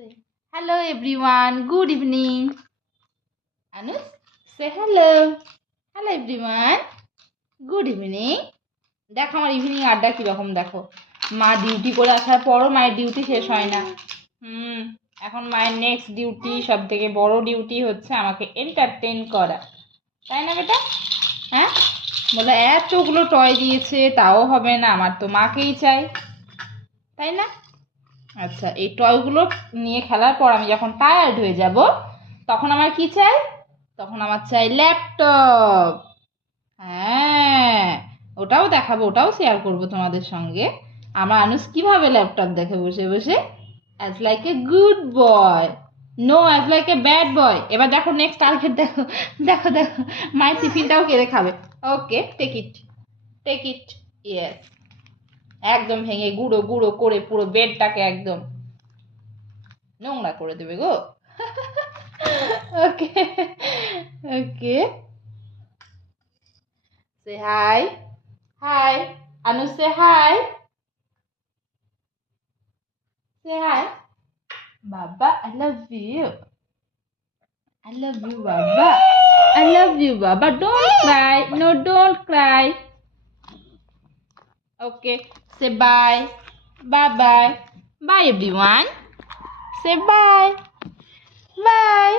Say hello everyone. Good evening. Anush, say hello. Hello everyone. Good evening. দেখো আমার evening আড্ডা কিরকম দেখো। মা ডিউটি করে আসার পরও মায়ের ডিউটি শেষ হয় না। এখন মায়ের নেক্সট ডিউটি, সব থেকে বড় ডিউটি হচ্ছে আমাকে এন্টারটেইন করা, তাই না বেটা? হ্যাঁ, বলে এতগুলো টয় দিয়েছে তাও হবে না, আমার তো মাকেই চাই, তাই না? আচ্ছা, এই টয়গুলো নিয়ে খেলার পর আমি যখন টায়ার্ড হয়ে যাব তখন আমার কি চাই? তখন আমার চাই ল্যাপটপ। হ্যাঁ, ওটাও দেখাবো, ওটাও শেয়ার করবো তোমাদের সঙ্গে। আমার আনুস কিভাবে ল্যাপটপ দেখে বসে বসে, as like a good boy, no as like a bad boy. এবার দেখো নেক্সট টার্গেট, দেখো দেখো দেখো মায়ের টিফিনটাও কেড়ে খাবে। Okay, take it, take it. Yes, একদম ভেঙে গুঁড়ো গুঁড়ো করে পুরো বেডটাকে একদম নোংরা করে দেবে গো। ওকে ওকে, সে hi, hi Anu, say hi, say hi বাবা, I love you, I love you বাবা, আই লাভ ইউ বাবা, don't cry, no don't cry. Okay, say bye, bye bye, bye everyone, say bye, by.